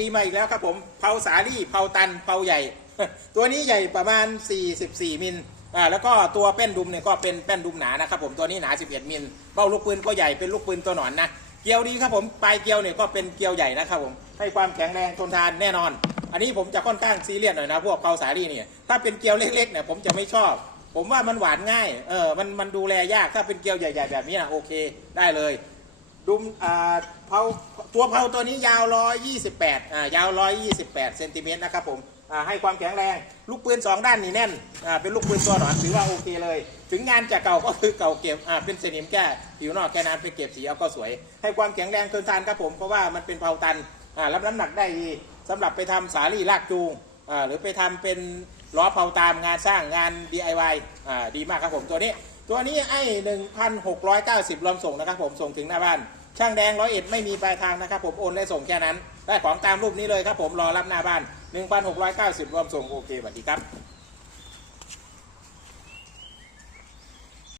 ดีมาอีกแล้วครับผมเผาสาลี่เผาตันเผาใหญ่ ตัวนี้ใหญ่ประมาณ 44 มิลอ่าแล้วก็ตัวแป้นดุมเนี่ยก็เป็นแป้นดุมหนานะครับผมตัวนี้หนา 11 มิลเบ้าลูกปืนก็ใหญ่เป็นลูกปืนตัวหนอนนะเกลียวดีครับผมปลายเกลียวเนี่ยก็เป็นเกลียวใหญ่นะครับผมให้ความแข็งแรงทนทานแน่นอน อันนี้ผมจะค่อนข้างซีเรียสหน่อยนะพวกเผาสาลี่เนี่ยถ้าเป็นเกลียวเล็กๆเนี่ยผมจะไม่ชอบผมว่ามันหวานง่าย เออ มัน มันดูแลยาก ถ้าเป็นเกลียวใหญ่ ๆ แบบนี้นะโอเค ได้เลย ดุมอ่าเผา ตัวเผาตัวนี้ยาว 128อ่ายาว 128เซนติเมตรนะครับผมอ่าให้ความแข็งแรง ลูกปืน 2 ด้านนี่แน่นอ่าเป็นลูกปืนตัวหนอนถือว่าโอเคเลย ถึงงานจะเก่าก็คือเก่าเก็บอ่าเป็นสนิมแก้ผิวนอกแก้น้ำไปเก็บสีเอาก็สวย ให้ความแข็งแรงทนทานครับผมเพราะว่ามันเป็นเผาตันอ่ารับน้ำหนักได้ดีสำหรับไปทำสาลี่ลากจูงอ่าหรือไปทำเป็นล้อเผาตามงานสร้างงาน DIY อ่าดีมากครับผมตัวนี้ ตัวนี้ไอ้1,690รวมส่งนะครับผมส่งถึงหน้าบ้าน ช่างแดงร้อยเอ็ดไม่มีปลายทางนะครับผมโอนและส่งแค่นั้น ได้ของตามรูปนี้เลยครับผมรอรับหน้าบ้านหนึ่งพันหกร้อยเก้าสิบรวมส่งโอเคสวัสดีครับ